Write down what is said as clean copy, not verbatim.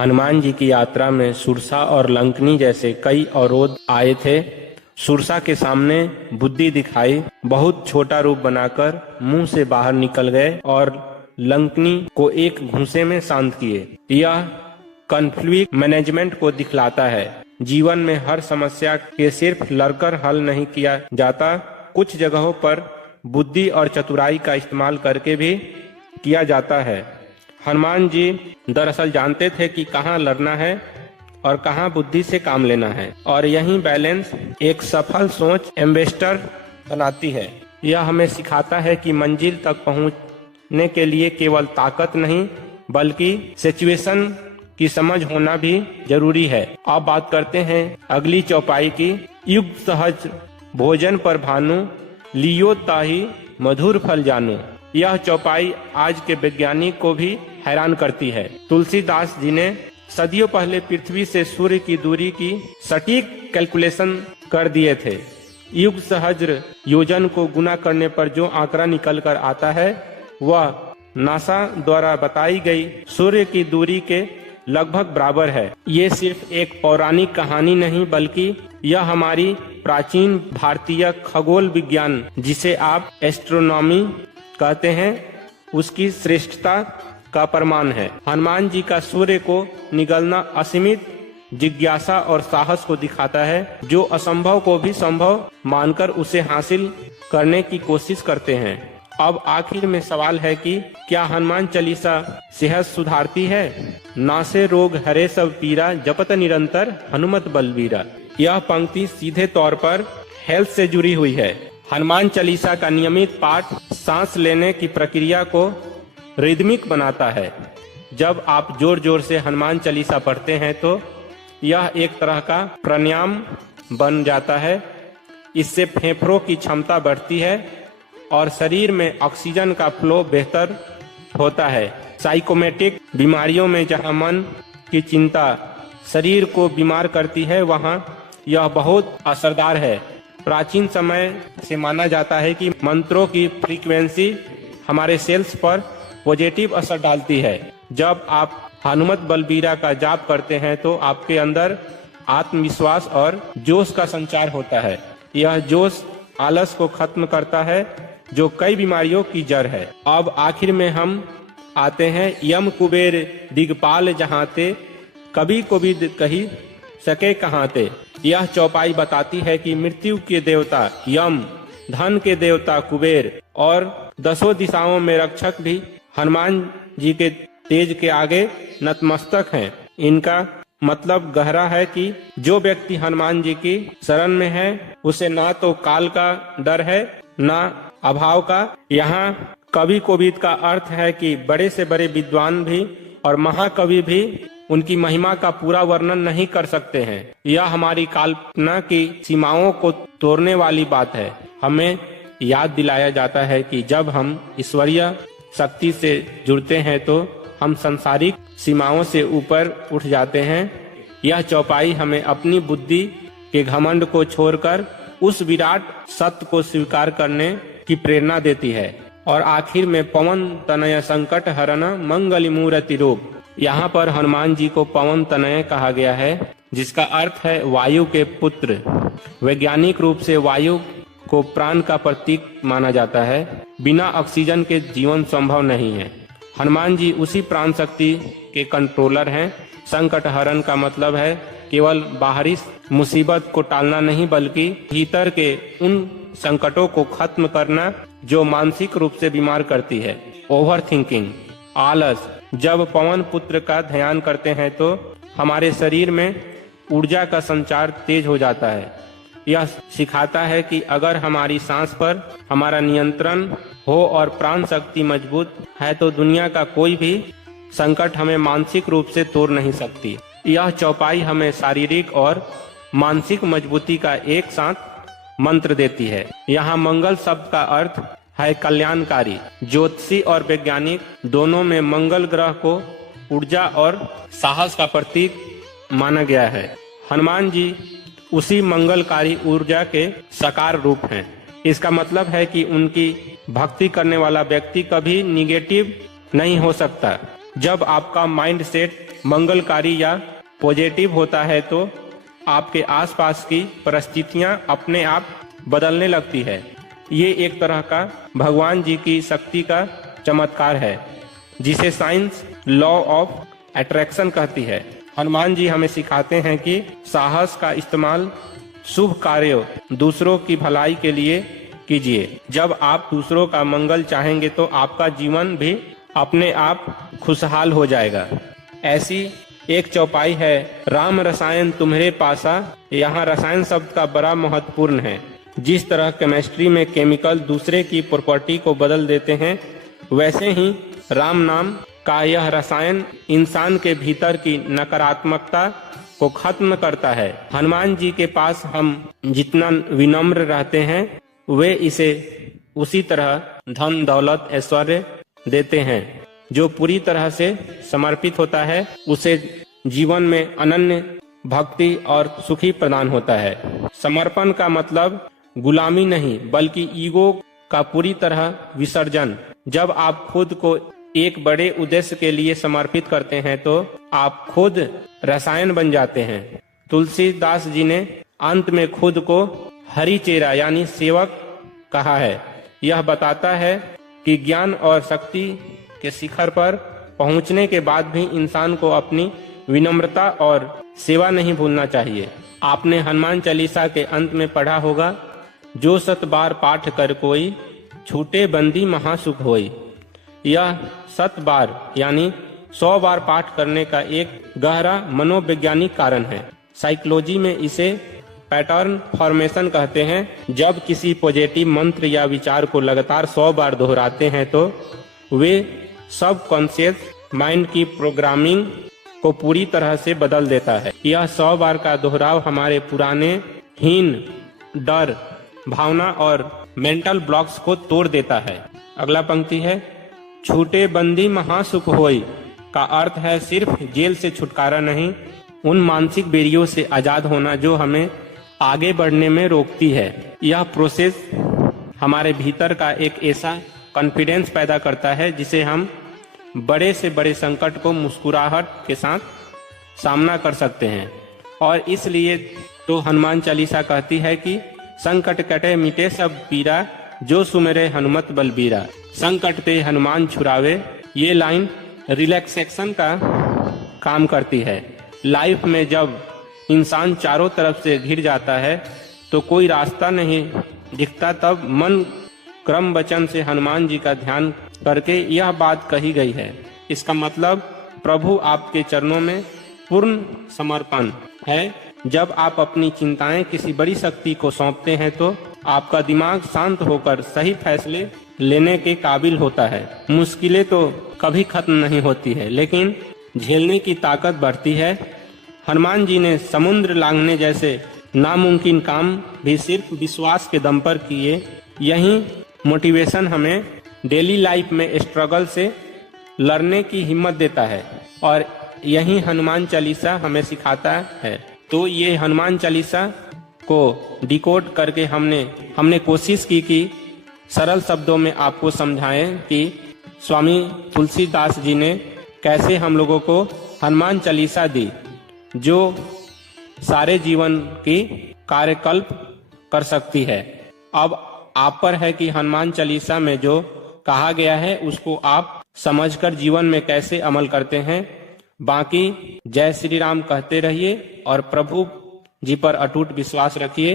हनुमान जी की यात्रा में सुरसा और लंकनी जैसे कई अवरोध आए थे। सुरसा के सामने बुद्धि दिखाई, बहुत छोटा रूप बनाकर मुंह से बाहर निकल गए और लंकनी को एक घूंसे में शांत किए। यह कॉन्फ्लिक्ट मैनेजमेंट को दिखलाता है। जीवन में हर समस्या के सिर्फ लड़कर हल नहीं किया जाता, कुछ जगहों पर बुद्धि और चतुराई का इस्तेमाल करके भी किया जाता है। हनुमान जी दरअसल जानते थे कि कहाँ लड़ना है और कहाँ बुद्धि से काम लेना है, और यही बैलेंस एक सफल सोच एम्बेसडर बनाती है। यह हमें सिखाता है कि मंजिल तक पहुंचने के लिए केवल ताकत नहीं बल्कि सिचुएशन की समझ होना भी जरूरी है। अब बात करते हैं अगली चौपाई की। युग सहज भोजन पर भानु, लियो ताहि मधुर फल जानू। यह चौपाई आज के वैज्ञानिक को भी हैरान करती है। तुलसीदास जी ने सदियों पहले पृथ्वी से सूर्य की दूरी की सटीक कैलकुलेशन कर दिए थे। युग सहस्र योजन को गुना करने पर जो आंकड़ा निकल कर आता है वह नासा द्वारा बताई गई सूर्य की दूरी के लगभग बराबर है। ये सिर्फ एक पौराणिक कहानी नहीं बल्कि यह हमारी प्राचीन भारतीय खगोल विज्ञान, जिसे आप एस्ट्रोनॉमी कहते हैं, उसकी श्रेष्ठता का प्रमाण है। हनुमान जी का सूर्य को निगलना असीमित जिज्ञासा और साहस को दिखाता है, जो असंभव को भी संभव मानकर उसे हासिल करने की कोशिश करते हैं। अब आखिर में सवाल है कि क्या हनुमान चालीसा सेहत सुधारती है? नासे रोग हरे सब पीरा, जपत निरंतर हनुमत बलबीरा। यह पंक्ति सीधे तौर पर हेल्थ से जुड़ी हुई है। हनुमान चालीसा का नियमित पाठ सांस लेने की प्रक्रिया को रिदमिक बनाता है। जब आप जोर जोर से हनुमान चालीसा पढ़ते हैं तो यह एक तरह का प्राणायाम बन जाता है। इससे फेफड़ों की क्षमता बढ़ती है और शरीर में ऑक्सीजन का फ्लो बेहतर होता है। साइकोमेटिक बीमारियों में जहां मन की चिंता शरीर को बीमार करती है, वहां यह बहुत असरदार है। प्राचीन समय से माना जाता है कि मंत्रों की फ्रीक्वेंसी हमारे सेल्स पर पॉजिटिव असर डालती है। जब आप हनुमत बलबीरा का जाप करते हैं तो आपके अंदर आत्मविश्वास और जोश का संचार होता है। यह जोश आलस को खत्म करता है, जो कई बीमारियों की जड़ है। अब आखिर में हम आते हैं यम कुबेर दिगपाल जहांते, कभी को भी कही सके कहांते। यह चौपाई बताती है कि मृत्यु के देवता यम, धन के देवता कुबेर और दसों दिशाओं में रक्षक भी हनुमान जी के तेज के आगे नतमस्तक हैं। इनका मतलब गहरा है कि जो व्यक्ति हनुमान जी की शरण में है उसे ना तो काल का डर है ना अभाव का। यहाँ कवि कोविद का अर्थ है कि बड़े से बड़े विद्वान भी और महाकवि भी उनकी महिमा का पूरा वर्णन नहीं कर सकते हैं। यह हमारी कल्पना की सीमाओं को तोड़ने वाली बात है। हमें याद दिलाया जाता है कि जब हम ईश्वरीय शक्ति से जुड़ते हैं तो हम सांसारिक सीमाओं से ऊपर उठ जाते हैं। यह चौपाई हमें अपनी बुद्धि के घमंड को छोड़कर उस विराट सत्य को स्वीकार करने की प्रेरणा देती है। और आखिर में पवन तनय संकट हरण मंगल मूर्ति रूप। यहाँ पर हनुमान जी को पवन तनय कहा गया है, जिसका अर्थ है वायु के पुत्र। वैज्ञानिक रूप से वायु को प्राण का प्रतीक माना जाता है। बिना ऑक्सीजन के जीवन संभव नहीं है। हनुमान जी उसी प्राण शक्ति के कंट्रोलर हैं। संकट हरण का मतलब है केवल बाहरी मुसीबत को टालना नहीं बल्कि भीतर के उन संकटों को खत्म करना जो मानसिक रूप से बीमार करती है। ओवर थिंकिंग, आलस। जब पवन पुत्र का ध्यान करते हैं तो हमारे शरीर में ऊर्जा का संचार तेज हो जाता है। यह सिखाता है कि अगर हमारी सांस पर हमारा नियंत्रण हो और प्राण शक्ति मजबूत है तो दुनिया का कोई भी संकट हमें मानसिक रूप से तोड़ नहीं सकती। यह चौपाई हमें शारीरिक और मानसिक मजबूती का एक साथ मंत्र देती है। यहाँ मंगल शब्द का अर्थ है कल्याणकारी। ज्योतिषी और वैज्ञानिक दोनों में मंगल ग्रह को ऊर्जा और साहस का प्रतीक माना गया है। हनुमान जी उसी मंगलकारी ऊर्जा के साकार रूप हैं। इसका मतलब है कि उनकी भक्ति करने वाला व्यक्ति कभी निगेटिव नहीं हो सकता। जब आपका माइंड सेट मंगलकारी या पॉजिटिव होता है तो आपके आसपास की परिस्थितियां अपने आप बदलने लगती है। ये एक तरह का भगवान जी की शक्ति का चमत्कार है जिसे साइंस लॉ ऑफ अट्रैक्शन कहती है। हनुमान जी हमें सिखाते हैं कि साहस का इस्तेमाल शुभ कार्यों दूसरों की भलाई के लिए कीजिए। जब आप दूसरों का मंगल चाहेंगे तो आपका जीवन भी अपने आप खुशहाल हो जाएगा। ऐसी एक चौपाई है, राम रसायन तुम्हारे पासा। यहाँ रसायन शब्द का बड़ा महत्वपूर्ण है। जिस तरह केमिस्ट्री में केमिकल दूसरे की प्रॉपर्टी को बदल देते हैं, वैसे ही राम नाम का यह रसायन इंसान के भीतर की नकारात्मकता को खत्म करता है। हनुमान जी के पास हम जितना विनम्र रहते हैं, वे इसे उसी तरह धन दौलत ऐश्वर्य देते हैं। जो पूरी तरह से समर्पित होता है उसे जीवन में अनन्य भक्ति और सुखी प्रदान होता है। समर्पण का मतलब गुलामी नहीं बल्कि ईगो का पूरी तरह विसर्जन। जब आप खुद को एक बड़े उद्देश्य के लिए समर्पित करते हैं तो आप खुद रसायन बन जाते हैं। तुलसीदास जी ने अंत में खुद को हरि चेरा यानी सेवक कहा है। यह बताता है कि ज्ञान और शक्ति के शिखर पर पहुंचने के बाद भी इंसान को अपनी विनम्रता और सेवा नहीं भूलना चाहिए। आपने हनुमान चालीसा के अंत में पढ़ा होगा, जो 7 बार पाठ कर कोई छूटे बंदी महासुख होई। यह 7 बार यानी 100 बार पाठ करने का एक गहरा मनोवैज्ञानिक कारण है। साइकोलॉजी में इसे पैटर्न फॉर्मेशन कहते हैं। जब किसी पॉजिटिव मंत्र या विचार को लगातार 100 बार दोहराते हैं तो वे सब कॉन्शियस माइंड की प्रोग्रामिंग को पूरी तरह से बदल देता है। यह 100 बार का दोहराव हमारे पुराने हीन, डर, भावना और मेंटल ब्लॉक्स को तोड़ देता है। अगला पंक्ति है, छूटे बंदी महासुख होई का अर्थ है सिर्फ जेल से छुटकारा नहीं, उन मानसिक बेड़ियों से आजाद होना जो हमें आगे बढ़ने में रोकती है। यह प्रोसेस हमारे भीतर का एक ऐसा कॉन्फिडेंस पैदा करता है जिसे हम बड़े से बड़े संकट को मुस्कुराहट के साथ सामना कर सकते हैं। और इसलिए तो हनुमान चालीसा कहती है कि संकट कटे मिटे सब पीरा, जो सुमेरे हनुमत बलबीरा। संकट ते हनुमान छुड़ावे, ये लाइन रिलैक्सेशन का काम करती है। लाइफ में जब इंसान चारों तरफ से घिर जाता है तो कोई रास्ता नहीं दिखता, तब मन क्रम वचन से हनुमान जी का ध्यान करके यह बात कही गई है। इसका मतलब प्रभु आपके चरणों में पूर्ण समर्पण है। जब आप अपनी चिंताएं किसी बड़ी शक्ति को सौंपते हैं तो आपका दिमाग शांत होकर सही फैसले लेने के काबिल होता है। मुश्किलें तो कभी खत्म नहीं होती है, लेकिन झेलने की ताकत बढ़ती है। हनुमान जी ने समुद्र लांघने जैसे नामुमकिन काम भी सिर्फ विश्वास के दम पर किए। यही मोटिवेशन हमें डेली लाइफ में स्ट्रगल से लड़ने की हिम्मत देता है और यही हनुमान चालीसा हमें सिखाता है। तो ये हनुमान चालीसा को डिकोड करके हमने कोशिश की कि सरल शब्दों में आपको समझाएं कि स्वामी तुलसीदास जी ने कैसे हम लोगों को हनुमान चालीसा दी, जो सारे जीवन की कार्यकल्प कर सकती है। अब आप पर है कि हनुमान चालीसा में जो कहा गया है उसको आप समझकर जीवन में कैसे अमल करते हैं। बाकी जय श्री राम कहते रहिए और प्रभु जी पर अटूट विश्वास रखिए।